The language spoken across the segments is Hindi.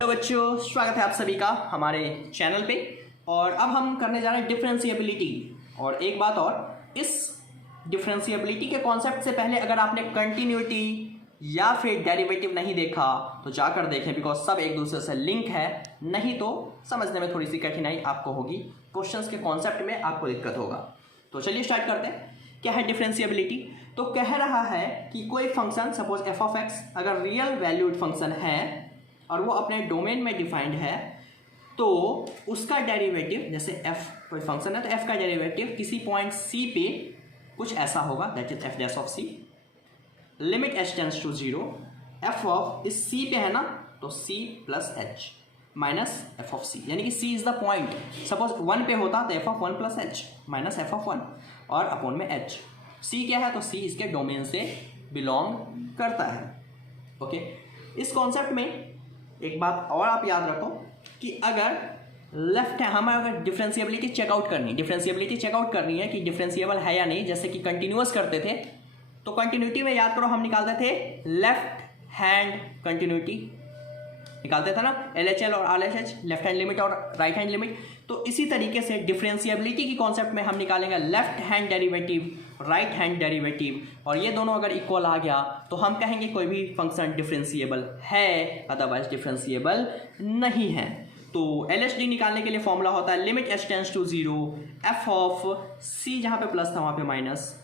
हेलो बच्चों, स्वागत है आप सभी का हमारे चैनल पे। और अब हम करने जा रहे हैं डिफरेंशिएबिलिटी। और एक बात और, इस डिफरेंशिएबिलिटी के कॉन्सेप्ट से पहले अगर आपने कंटिन्यूटी या फिर डेरिवेटिव नहीं देखा तो जाकर देखें, बिकॉज सब एक दूसरे से लिंक है, नहीं तो समझने में थोड़ी सी कठिनाई आपको होगी, क्वेश्चंस के कॉन्सेप्ट में आपको दिक्कत होगा। तो चलिए स्टार्ट करते हैं। क्या है डिफरेंशिएबिलिटी? तो कह रहा है कि कोई function, suppose F of x, अगर रियल वैल्यूड फंक्शन है और वो अपने डोमेन में डिफाइंड है, तो उसका डेरिवेटिव, जैसे f कोई फंक्शन है तो f का डेरिवेटिव किसी पॉइंट c पे कुछ ऐसा होगा, that is f dash of c, limit h tends to 0, f of इस c पे है ना, तो c plus h minus f of c, यानी कि c is the point. Suppose 1 पे होता तो f of 1 plus h minus f of 1 और अपॉन में h। c क्या है तो c इसके डोमेन से बिलोंग करता है। ओके, इस कॉन्सेप्ट में एक बात और आप याद रखो कि अगर लेफ्ट है, हमें अगर डिफरेंशिएबिलिटी चेकआउट करनी है कि डिफरेंशिएबल है या नहीं, जैसे कि कंटिन्यूअस करते थे तो कंटिन्यूटी में याद करो हम निकालते थे लेफ्ट हैंड कंटिन्यूटी, निकालते थे ना, LHL और RLHH, लेफ्ट हैंड लिमिट और राइट हैंड लिमिट। तो इसी तरीके से डिफरेंशिएबिलिटी की कॉन्सेप्ट में हम निकालेंगे left hand derivative, right hand derivative, और ये दोनों अगर इक्वल आ गया तो हम कहेंगे कोई भी फंक्शन डिफरेंशिएबल है, अदरवाइज डिफरेंशिएबल नहीं है। तो LHD निकालने के लिए फॉर्मूला होता है limit h tends to 0, f of c, जहाँ पे प्लस था वहाँ पे माइनस,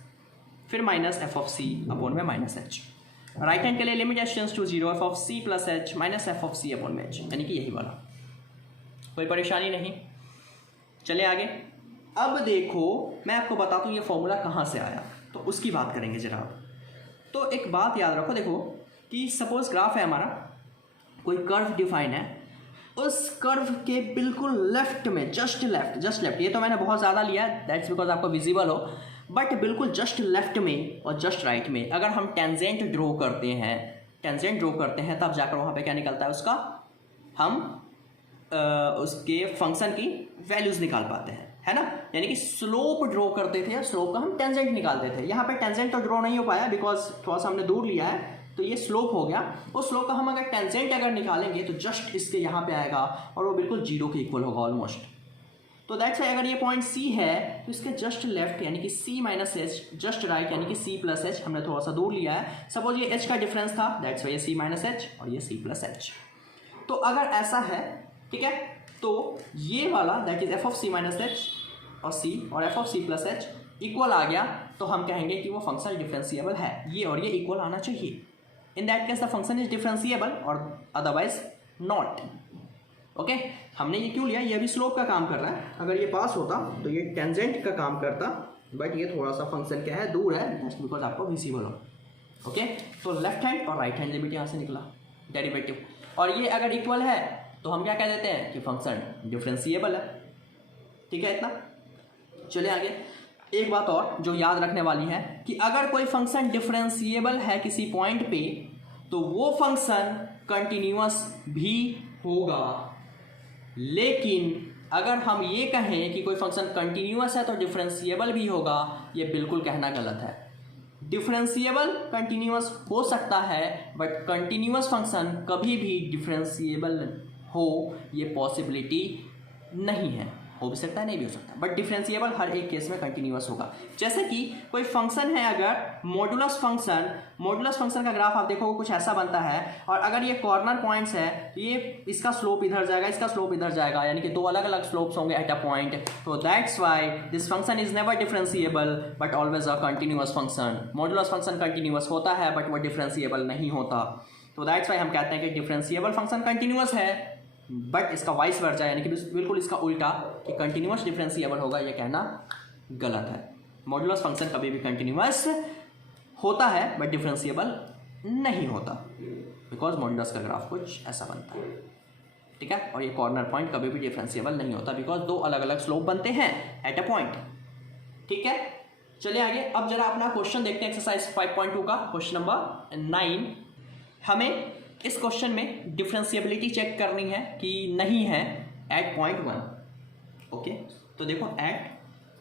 फिर minus f of c upon में माइनस h। राइट हैंड के लिए limit h tends to 0, f of c plus h minus f of c upon में h, यानी कि यही वाला। कोई परेशानी नहीं, चले आगे। अब देखो मैं आपको बताता हूँ ये फॉर्मूला कहाँ से आया, तो उसकी बात करेंगे जरा। तो एक बात याद रखो, देखो कि सपोज ग्राफ है हमारा, कोई कर्व डिफाइन है, उस कर्व के बिल्कुल लेफ्ट में, जस्ट लेफ्ट, ये तो मैंने बहुत ज़्यादा लिया है, दैट्स बिकॉज आपको विजिबल हो, बट बिल्कुल जस्ट लेफ्ट में और जस्ट राइट में अगर हम टेंजेंट ड्रॉ करते हैं तब जाकर वहाँ पे क्या निकलता है उसका, हम उसके फंक्शन की वैल्यूज़ निकाल पाते हैं, है ना। यानी कि स्लोप ड्रॉ करते थे, स्लोप का हम टेंजेंट निकालते थे। यहाँ पे टेंजेंट तो ड्रॉ नहीं हो पाया बिकॉज थोड़ा सा हमने दूर लिया है, तो ये स्लोप हो गया। उस स्लोप का हम अगर टेंजेंट अगर निकालेंगे तो जस्ट इसके यहाँ पे आएगा और वो बिल्कुल 0 के इक्वल होगा ऑलमोस्ट। तो दैट्स वाई अगर ये पॉइंट C है तो इसके जस्ट लेफ्ट यानी कि C minus H, just right यानी कि C प्लस एच, हमने थोड़ा सा दूर लिया है। सपोज ये H का डिफरेंस था, दैट्स वाई ये C माइनस एच और ये C प्लस एच। तो अगर ऐसा है, ठीक है, तो ये वाला that is f of c minus H और c और f of c plus H equal आ गया, तो हम कहेंगे कि वो फंक्शन डिफरेंशिएबल है। ये और ये इक्वल आना चाहिए, in that case the function is differentiable और अदरवाइज नॉट। ओके, हमने ये क्यों लिया, ये अभी स्लोप का काम कर रहा है, अगर ये पास होता तो ये टेंजेंट का काम करता, बट ये थोड़ा सा फंक्शन क्या है, दूर है, जस्ट बिकॉज आपको विजिबल हो। ओके, तो लेफ्ट हैंड और राइट हैंड लिमिट यहाँ से निकला डेरिवेटिव, और ये अगर इक्वल है तो हम क्या कह देते हैं कि फंक्शन डिफरेंशिएबल है। ठीक है, इतना। चले आगे। एक बात और जो याद रखने वाली है कि अगर कोई फंक्शन डिफरेंशिएबल है किसी पॉइंट पे तो वो फंक्शन कंटिन्यूअस भी होगा। लेकिन अगर हम ये कहें कि कोई फंक्शन कंटिन्यूअस है तो डिफरेंशिएबल भी होगा, ये बिल्कुल कहना गलत है। डिफरेंशिएबल कंटिन्यूअस हो सकता है, बट कंटिन्यूअस फंक्शन कभी भी डिफरेंशिएबल हो ये पॉसिबिलिटी नहीं है। हो भी सकता है, नहीं भी हो सकता, बट डिफरेंशिएबल हर एक केस में कंटिन्यूअस होगा। जैसे कि कोई फंक्शन है, अगर मॉडुलस फंक्शन का ग्राफ आप देखोगे कुछ ऐसा बनता है, और अगर ये कॉर्नर पॉइंट्स है तो ये इसका स्लोप इधर जाएगा, इसका स्लोप इधर जाएगा, यानी कि दो अलग अलग स्लोप्स होंगे एट अ पॉइंट। तो that's why this function is never differentiable but always a continuous function. Modulus function continuous होता है बट वो डिफरेंशिएबल नहीं होता। तो दैट्स वाई हम कहते हैं कि डिफरेंशिएबल फंक्शन कंटिन्यूअस है, बट इसका वाइस वर्सा यानी कि बिल्कुल इसका उल्टा कि कंटिन्यूअस डिफरेंशिएबल होगा, ये कहना गलत है। मॉडुलस फंक्शन कभी भी कंटिन्यूअस होता है बट डिफरेंशिएबल नहीं होता, बिकॉज मॉडुलस का ग्राफ कुछ ऐसा बनता है। ठीक है, और ये कॉर्नर पॉइंट कभी भी डिफरेंशिएबल नहीं होता बिकॉज दो अलग अलग स्लोप बनते हैं एट अ पॉइंट। ठीक है, चलिए आगे। अब जरा अपना क्वेश्चन देखते हैं, एक्सरसाइज 5.2 का क्वेश्चन नंबर 9। हमें इस क्वेश्चन में डिफरेंशिएबिलिटी चेक करनी है कि नहीं है एट पॉइंट 1। ओके, तो देखो at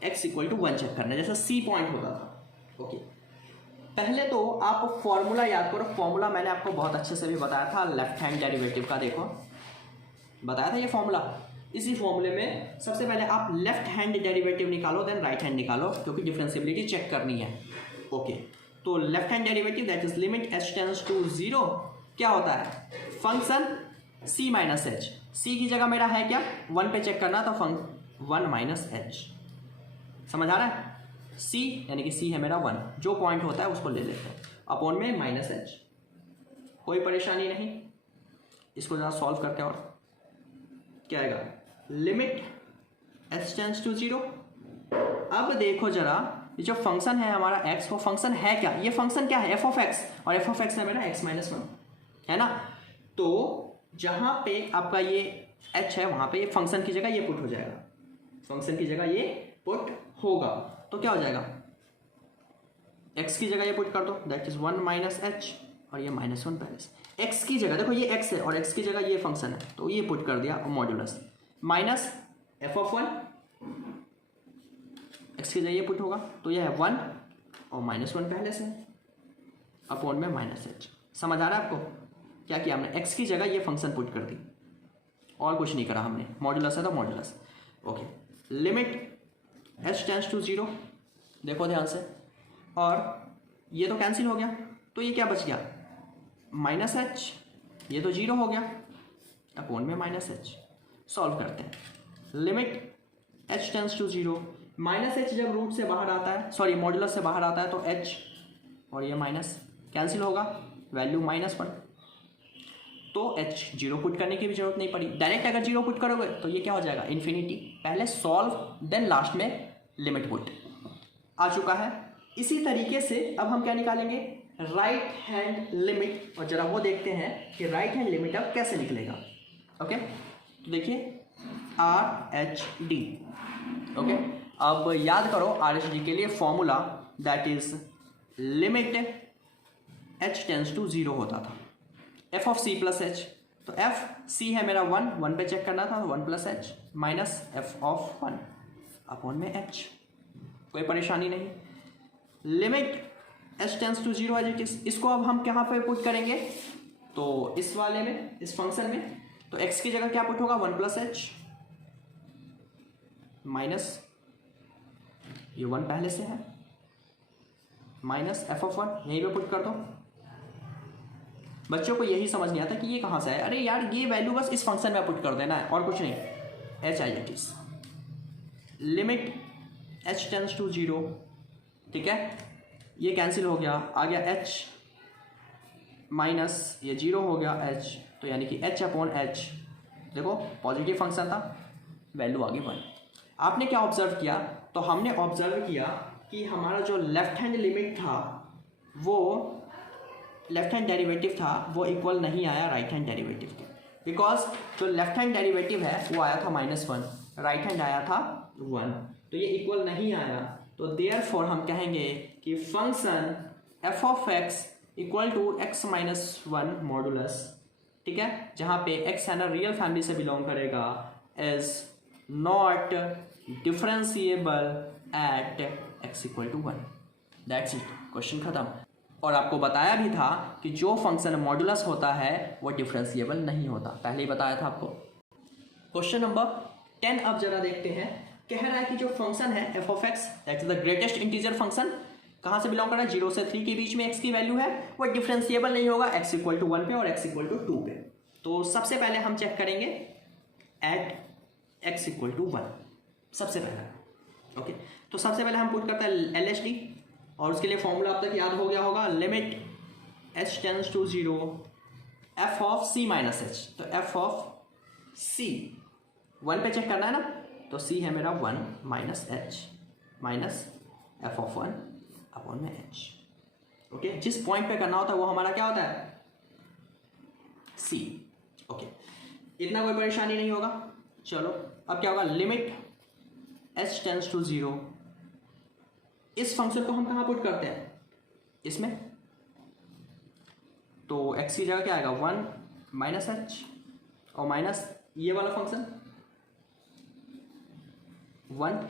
x equal to 1 check करना है, जैसे C पॉइंट होता था। ओके, पहले तो आप फॉर्मूला याद करो। फॉर्मूला मैंने आपको बहुत अच्छे से भी बताया था लेफ्ट हैंड डेरिवेटिव का। देखो बताया था ये फॉर्मूला। इसी फॉर्मूले में सबसे पहले आप लेफ्ट हैंड डेरिवेटिव निकालो, देन राइट हैंड निकालो, क्योंकि डिफरेंशिएबिलिटी चेक करनी है। ओके, तो left hand derivative that is limit h tends to 0 क्या होता है, function c minus H. c की जगह मेरा है क्या 1 पे चेक करना, तो फंक्शन 1 माइनस एच। समझ आ रहा है, c यानी कि c है मेरा 1, जो पॉइंट होता है उसको ले लेते हैं, अपॉन में माइनस एच। कोई परेशानी नहीं, इसको ज़रा सॉल्व करते हैं। और क्या आएगा, लिमिट h टेंड्स टू 0। अब देखो जरा, ये जो फंक्शन है हमारा x, वो फंक्शन है क्या, ये फंक्शन क्या है f ऑफ x, और f ऑफ x है मेरा x माइनस 1, है ना। तो जहाँ पे आपका ये h है वहाँ पे ये फंक्शन की जगह ये पुट हो जाएगा, फंक्शन की जगह ये पुट होगा, तो क्या हो जाएगा, x की जगह ये पुट कर दो, दैट इज 1 माइनस एच, और ये माइनस 1 पहले से। x की जगह देखो ये x है और x की जगह ये फंक्शन है, तो ये पुट कर दिया modulus minus f of 1, x की जगह ये पुट होगा, तो ये है 1 और माइनस 1 पहले से, अपॉन में माइनस एच। समझ आ रहा है आपको, क्या किया हमने, x की जगह ये फंक्शन पुट कर दी, और कुछ नहीं करा हमने, मॉड्यूलस है तो modulus. Okay, limit h tends to 0, देखो ध्यान से, और ये तो कैंसिल हो गया, तो ये क्या बच गया, माइनस एच, ये तो 0 हो गया, अपॉन में माइनस एच। सॉल्व करते हैं, limit h tends to 0, minus H जब रूट से बाहर आता है, सॉरी मॉड्यूलस से बाहर आता है, तो h और ये माइनस कैंसिल होगा, वैल्यू माइनस 1, तो h 0 पुट करने की भी जरूरत नहीं पड़ी, डायरेक्ट अगर 0 पुट करोगे तो ये क्या हो जाएगा, इन्फिनिटी। पहले सॉल्व देन लास्ट में लिमिट पुट आ चुका है। इसी तरीके से अब हम क्या निकालेंगे, राइट हैंड लिमिट, और जरा वो देखते हैं कि राइट हैंड लिमिट अब कैसे निकलेगा। ओके, तो देखिए RHD। ओके, अब याद करो RHD के लिए formula that is limit h tends to 0 होता था, f of c plus H, तो f c है मेरा 1 पे चेक करना था, 1 plus H minus f of 1 upon में h। कोई परेशानी नहीं, limit h tends to 0 as it is. इसको अब हम कहाँ पे पुट करेंगे, तो इस वाले में, इस फंक्शन में, तो x की जगह क्या पुट होगा, 1 प्लस एच माइनस ये 1 पहले से है, माइनस f ऑफ 1 यहीं पे पुट कर दो। बच्चों को यही समझ नहीं आता कि ये कहाँ से है, अरे यार ये वैल्यू बस इस फंक्शन में पुट कर देना है और कुछ नहीं, h I it is. Limit h tends to 0, ठीक है, ये कैंसिल हो गया, आ गया h माइनस ये 0 हो गया h, तो यानी कि h अपॉन h, देखो पॉजिटिव फंक्शन था, वैल्यू आ गई 1। आपने क्या ऑब्जर्व किया, तो हमने ऑब्जर्व किया कि हमारा जो लेफ्ट हैंड लिमिट था, वो लेफ्ट हैंड डेरिवेटिव था, वो इक्वल नहीं आया राइट हैंड डेरिवेटिव के, बिकॉज जो लेफ्ट हैंड डेरिवेटिव है वो आया था -1, राइट हैंड आया था 1, तो ये इक्वल नहीं आया, तो देयरफॉर हम कहेंगे कि function f of x equal to x minus 1 modulus, ठीक है, जहाँ पे x है ना रियल फैमिली से बिलोंग करेगा, is not differentiable at x equal to 1। That's it, question खत्म। और आपको बताया भी था कि जो फंक्शन मॉडुलस होता है वो डिफरेंशिएबल नहीं होता, पहले ही बताया था आपको। क्वेश्चन नंबर 10 अब जरा देखते हैं, कह रहा है कि जो फंक्शन है f of x that is the greatest integer function, कहाँ से बिलोंग कर रहा है, 0 से 3 के बीच में x की वैल्यू है, वो डिफरेंशिएबल नहीं होगा x इक्वल टू 1 पे और x इक्वल टू 2 पे। तो सबसे पहले हम चेक करेंगे एट x इक्वल टू 1, सबसे पहले। ओके, तो सबसे पहले हम पुट करते हैं LHD, और उसके लिए फॉर्मूला अब तक याद हो गया होगा, limit h tends to 0 f of c minus H, तो f ऑफ c 1 पे चेक करना है ना, तो c है मेरा 1 minus H minus f of 1 upon में h। ओके, जिस पॉइंट पे करना होता है वो हमारा क्या होता है, c। ओके, इतना कोई परेशानी नहीं होगा। चलो अब क्या होगा, लिमिट h टेंड्स टू 0, इस फंक्शन को हम कहाँ पुट करते हैं, इसमें, तो x की जगह क्या आएगा 1 माइनस एच, और माइनस ये वाला फंक्शन 1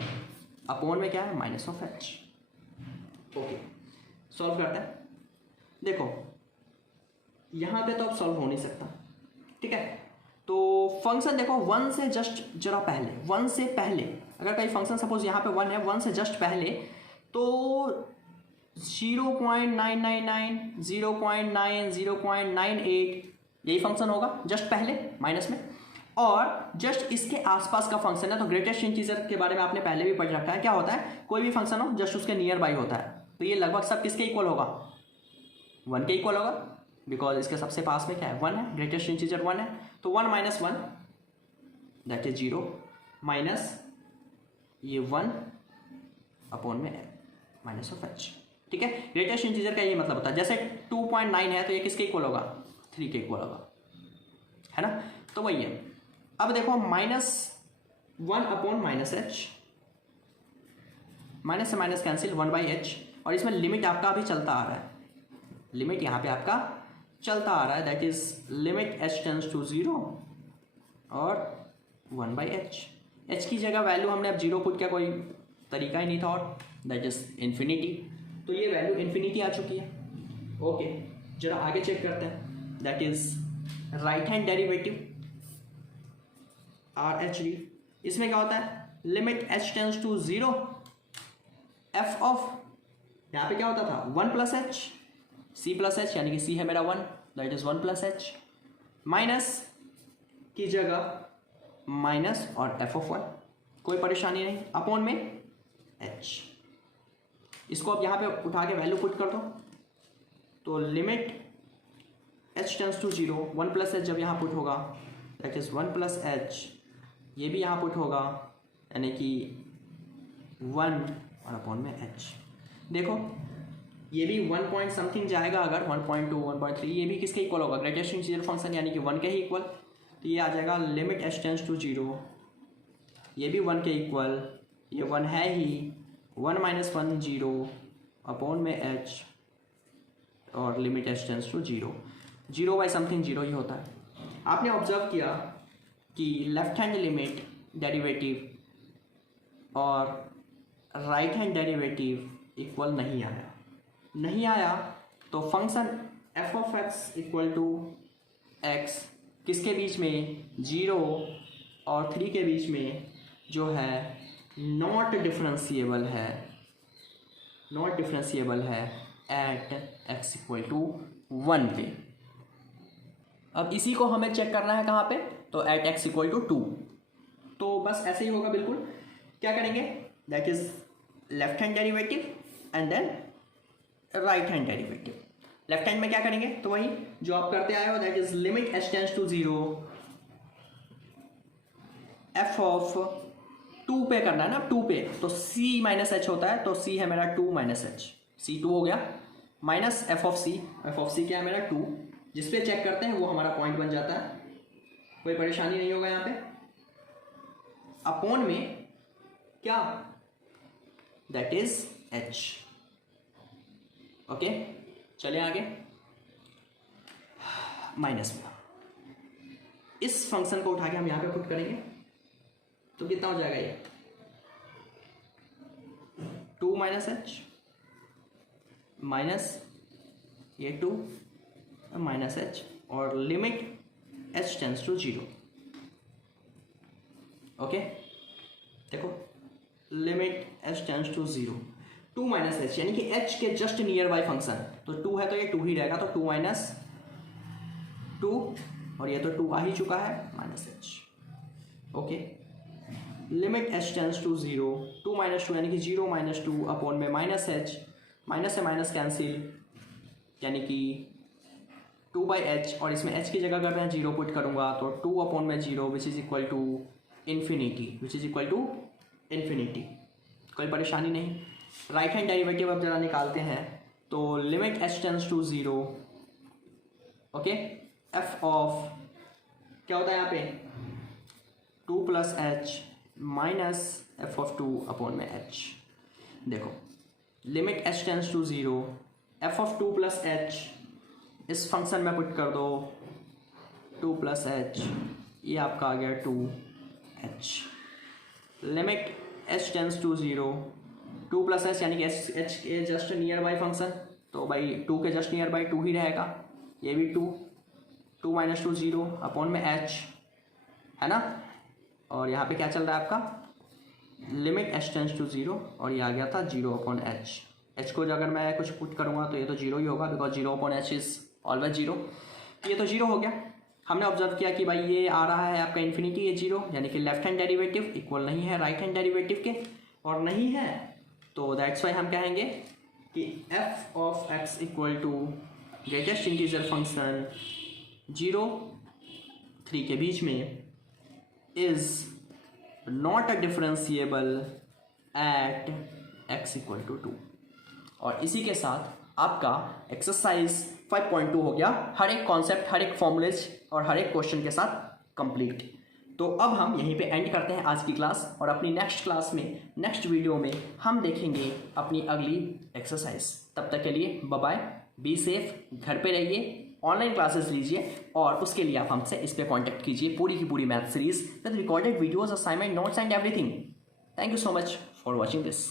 अपॉन में क्या है minus of H. Okay, solve करते हैं। देखो यहाँ पे तो अब सॉल्व हो नहीं सकता, ठीक है, तो फंक्शन देखो 1 से जस्ट जरा पहले, 1 से पहले अगर कोई फंक्शन सपोज यहाँ पे 1 है, 1 से जस्ट पहले तो 0.999 0.9 0.98 यही फंक्शन होगा जस्ट पहले माइनस में, और जस्ट इसके आसपास का फंक्शन है। तो ग्रेटेस्ट इंटीजर के बारे में आपने पहले भी पढ़ रखा है, क्या होता है कोई भी फंक्शन हो जस्ट उसके नियर बाई होता है। तो ये लगभग सब किसके इक्वल होगा, 1 के इक्वल होगा, बिकॉज इसके सबसे पास में क्या है 1 है, ग्रेटेस्ट इंटीजर 1 है। तो 1 माइनस 1 दैट इज 0 माइनस ये 1 अपॉन में माइनस ऑफ h, ठीक है। ग्रेटेस्ट इंटीजर का ये मतलब होता है, जैसे 2.9 है तो ये किसके इक्वल होगा, 3 के इक्वल होगा, है ना। तो वही है। अब देखो -1 अपॉन माइनस h, माइनस से माइनस कैंसिल 1/h, और इसमें लिमिट आपका अभी चलता आ रहा है, लिमिट यहाँ पे आपका चलता आ रहा है, that is limit h tends to 0 और 1/h। h की जगह वैल्यू हमने अब 0 पुट किया, कोई तरीका ही नहीं था, और दैट इज इन्फिनिटी। तो ये वैल्यू इन्फिनिटी आ चुकी है। ओके, जरा आगे चेक करते हैं, that is right hand derivative RHD। इसमें क्या होता है, limit h tends to 0 f of, यहाँ पे क्या होता था 1 plus h, c plus h, यानी कि c है मेरा 1, that is 1 plus h, minus की जगह माइनस और f ऑफ 1, कोई परेशानी नहीं, अपॉन में h। इसको अब यहाँ पे उठा के वैल्यू पुट कर दो, तो limit h tends to 0 1 plus h जब यहाँ पुट होगा दैट इज 1 प्लस h, ये भी यहाँ पुट होगा यानी कि 1 और अपॉन में h। देखो ये भी 1 पॉइंट समथिंग जाएगा, अगर 1.2 1.3 ये भी किसके इक्वल होगा, ग्रेटेस्ट इंटीजर फंक्शन यानी कि 1 के ही इक्वल। तो ये आ जाएगा लिमिट h टेंड्स टू 0, ये भी 1 के इक्वल, ये 1 है ही, 1 माइनस 1 0 अपॉन में h, और limit h tends to 0 by something 0 ही होता है। आपने ऑब्जर्व किया कि लेफ्ट हैंड लिमिट डेरिवेटिव और राइट हैंड डेरिवेटिव इक्वल नहीं आया, तो function f of x equal to x किसके बीच में 0 और 3 के बीच में जो है नॉट डिफरेंशिएबल है एट x इक्वल टू 1 पे। अब इसी को हमें चेक करना है कहाँ पे, तो एट x इक्वल टू 2। तो बस ऐसे ही होगा बिल्कुल। क्या करेंगे, that is left hand derivative and then right hand derivative. Left hand में क्या करेंगे, तो वही जो आप करते आए हो, that is limit h tends to 0 f of 2 पे करना है ना, 2 पे तो c माइनस h होता है, तो c है मेरा 2 माइनस h, c 2 हो गया, माइनस f ऑफ c क्या है मेरा 2, जिस पे चेक करते हैं वो हमारा पॉइंट बन जाता है, कोई परेशानी नहीं होगा यहाँ पे। अपॉन में क्या, दैट इज h। ओके, चलिए आगे। माइनस में इस फंक्शन को उठा के हम यहाँ पे पुट करेंगे, तो कितना हो जाएगा ये 2 माइनस h माइनस ये 2 माइनस h, और limit h tends to 0। Okay, देखो limit h tends to 0, 2 minus h यानी कि h के जस्ट नियर बाई फंक्शन, तो 2 है तो ये 2 ही रहेगा, तो 2 माइनस 2, और ये तो 2 आ ही चुका है, minus h। Okay, limit h tends to 0, 2 minus 2 यानी कि 0 माइनस 2 अपॉन में माइनस h, माइनस से माइनस कैंसिल यानी कि 2/h, और इसमें h की जगह अगर मैं 0 पुट करूँगा तो 2 अपॉन में 0 which is equal to infinity, कोई परेशानी नहीं। राइट हैंड डेरिवेटिव अब जरा निकालते हैं, तो limit h tends to 0, okay, f of क्या होता है यहाँ पे 2 plus h minus f of 2 upon में h। देखो limit h tends to 0, f of 2 plus h इस फंक्शन में पुट कर दो, 2 प्लस h, ये आपका आ गया 2h। Limit h tends to 0, 2 plus h यानी कि h के जस्ट नियर बाई फंक्शन, तो भाई 2 के जस्ट नियर बाई 2 ही रहेगा, ये भी 2 माइनस 2 0 अपॉन में h, है ना। और यहाँ पे क्या चल रहा है आपका, लिमिट h टेंड्स टू 0 और ये आ गया था 0/h। h को अगर मैं कुछ पुट करूँगा तो ये तो 0 ही होगा, बिकॉज 0/h इज़ ऑलवेज 0। ये तो 0 हो गया। हमने ऑब्जर्व किया कि भाई ये आ रहा है आपका इन्फिनिटी, ये 0, यानी कि लेफ्ट हैंड डेरिवेटिव इक्वल नहीं है राइट हैंड डेरिवेटिव के, और नहीं है तो दैट्स वाई हम कहेंगे कि f of x equal to greatest integer function 0 3 के बीच में is not a differentiable at x equal to 2। और इसी के साथ आपका एक्सरसाइज 5.2 हो गया, हर एक कॉन्सेप्ट, हर एक फॉर्मूलेज और हर एक क्वेश्चन के साथ कंप्लीट। तो अब हम यहीं पे एंड करते हैं आज की क्लास, और अपनी नेक्स्ट क्लास में, नेक्स्ट वीडियो में हम देखेंगे अपनी अगली एक्सरसाइज। तब तक के लिए बाय बाय, बी सेफ, घर पे रहिए, ऑनलाइन क्लासेस लीजिए, और उसके लिए आप हमसे इस पर कॉन्टैक्ट कीजिए, पूरी की पूरी math series with recorded videos, assignment, notes and everything. Thank you so much for watching this.